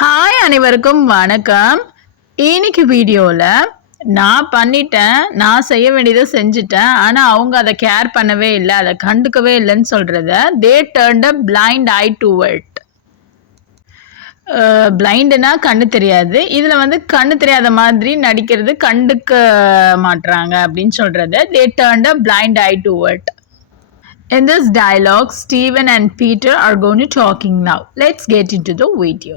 ஹாய் அனைவருக்கும் வணக்கம். இன்னைக்கு வீடியோவில் நான் செய்ய வேண்டியதை செஞ்சுட்டேன், ஆனால் அவங்க அதை கேர் பண்ணவே இல்லை, அதை கண்டுக்கவே இல்லைன்னு சொல்கிறத they turned a blind eye to it. பிளைண்டுனா கண்ணு தெரியாது, இதில் கண்ணு தெரியாத மாதிரி நடிக்கிறது, கண்டுக்க மாட்டுறாங்க அப்படின்னு சொல்கிறத they turned a blind eye to it. In this dialogue, Stephen and Peter are going to talking now. Let's get into the video.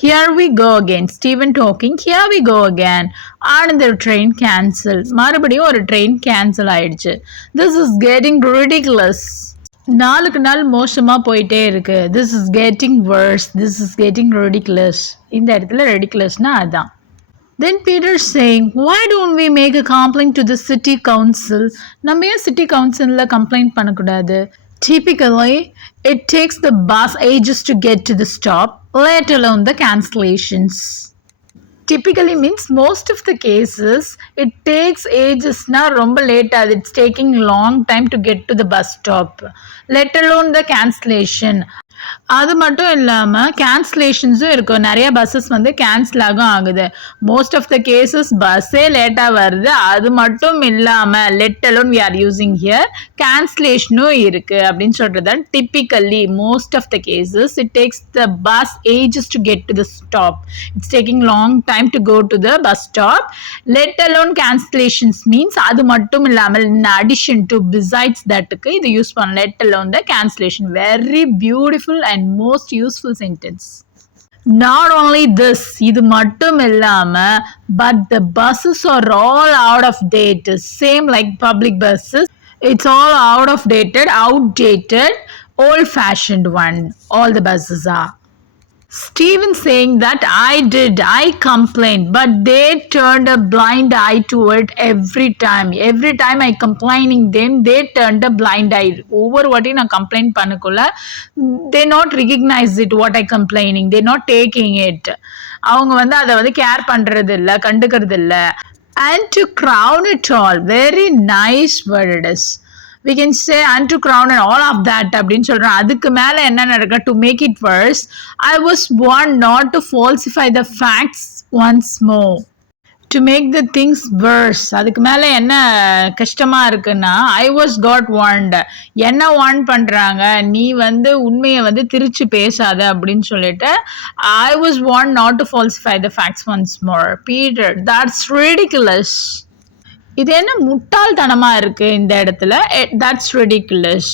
Here we go again. Stephen talking. Here we go again. Another train cancelled. மறுபடியும் ஒரு train cancel ஆயிடுச்சு. This is getting ridiculous. நாளுக்கு நாள் மோசமா போயிட்டே இருக்கு. This is getting worse. This is getting ridiculous. இந்த இடத்துல ridiculousனா அதான். Then Peter saying, why don't we make a complaint to the city council? நம்ம ஏன் city councilல complaint பண்ணக்கூடாது? Typically, it takes the bus ages to get to the stop, let alone the cancellations. Typically means most of the cases, it takes ages na romba late. It's taking long time to get to the bus stop, let alone the cancellation. அது மட்டும் இல்லாமல் கேன்சலேஷன்ஸும் இருக்கும். நிறைய buses cancel ஆகுது. Most of the cases பஸ்ஸே லேட்டாக வருது. அது மட்டும் இல்லாமல் let alone we are using here கேன்சலேஷனும் இருக்குது அப்படின்னு சொல்கிறது. Typically most of the cases it takes the bus ages to get to the stop. It's taking long time to go to the bus stop. Let alone cancellations means அது மட்டும் இல்லாமல் in addition to besides தட்டுக்கு இது யூஸ் பண்ணலாம். Let alone the cancellation. Very beautiful and most useful sentence. Not only this, இது மட்டும் இல்லாம but the buses are all out of date. Same like public buses, it's all outdated, old fashioned one. All the buses are. Stephen saying that I complained, but they turned a blind eye to it every time. Every time I complaining them, they turned a blind eye. Over what in a complaint panakula, they not recognize it what I complaining. They not taking it. அவங்க அதை கேர் பண்றது இல்ல, கண்டுக்கிறது இல்ல. And to crown it all, very nice word it is. We can say and to crown and all of that அப்படின்னு சொல்றோம். அதுக்கு மேல என்ன நடக்க, to make it worse, I was warned not to falsify the facts once more. To make the things worse, அதுக்கு மேல என்ன கஷ்டமா இருக்குன்னா I was got warned. என்ன வார்ன் பண்றாங்க, நீ உண்மையை திரிச்சு பேசாத அப்படின்னு சொல்லிட்டு I was warned not to falsify the facts once more. Peter, that's ridiculous. இது என்ன முட்டாள்தனமா இருக்கு இந்த இடத்துல. That's ridiculous.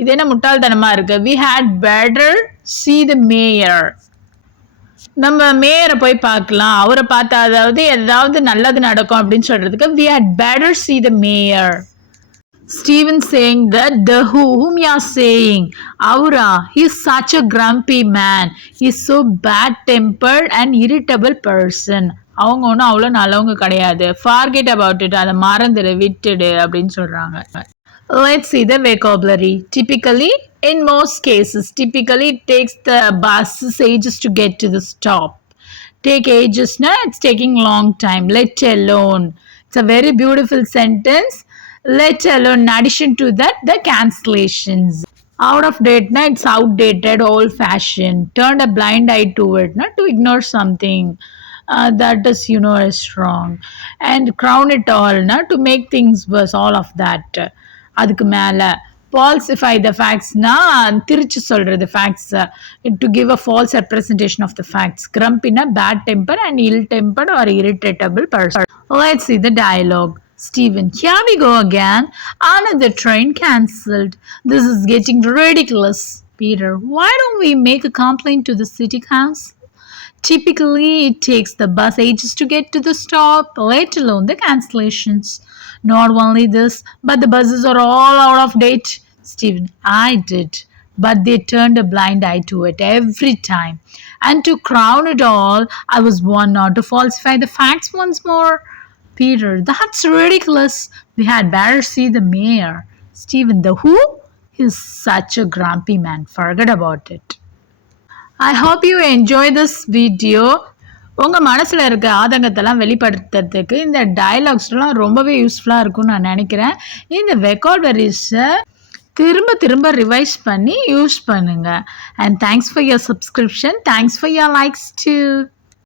இது என்ன முட்டாள்தனமா இருக்கு. We had better see the mayor. நம்ம மேயரை போய் பார்க்கலாம், அவரை பார்த்தா ஏதாவது நல்லது நடக்கும் அப்படின்னு சொல்றதுக்கு we had better see the mayor. Stephen saying that the whom you are saying, Aura, he is such a grumpy man. He is so bad tempered and irritable person. அவங்க ஒன்றும் அவ்வளோ நல்லவங்க கிடையாது. ஃபார்கெட் அபவுட் இட், அதை மறந்துடு, விட்டுடு அப்படின்னு சொல்கிறாங்க. Let's see the vocabulary. Typically, in most cases, typically it takes the buses ages to get to the stop. Take ages, na? It's taking long time. Let alone. It's a very beautiful sentence. Let alone. In addition to that, the cancellations. Out of date, na? It's outdated, old fashioned. Turned a blind eye to it, na? To ignore something. That is is wrong. And crown it all, na? To make things worse, all of that. அதுக்கு மேல falsify the facts, na? திரிச்சு சொல்றது facts, to give a false representation of the facts. Grumpy na bad temper and ill tempered or irritable person. Let's see the dialogue. Stephen, here we go again. Another train cancelled. This is getting ridiculous. Peter, why don't we make a complaint to the city council? Typically, it takes the bus ages to get to the stop, let alone the cancellations. Not only this, but the buses are all out of date. Stephen, I did, but they turned a blind eye to it every time. And to crown it all, I was warned not to falsify the facts once more. Peter, that's ridiculous. We had better see the mayor. Stephen, the who? He's such a grumpy man. Forget about it. I hope you enjoy this video. உங்கள் மனசில் இருக்க ஆதங்கத்தெல்லாம் வெளிப்படுத்துறதுக்கு இந்த டயலாக்ஸ்லாம் ரொம்பவே யூஸ்ஃபுல்லாக இருக்கும்னு நான் நினைக்கிறேன். இந்த வெக்காபுலரிஸை திரும்ப திரும்ப ரிவைஸ் பண்ணி யூஸ் பண்ணுங்க. And thanks for your subscription. Thanks for your likes two.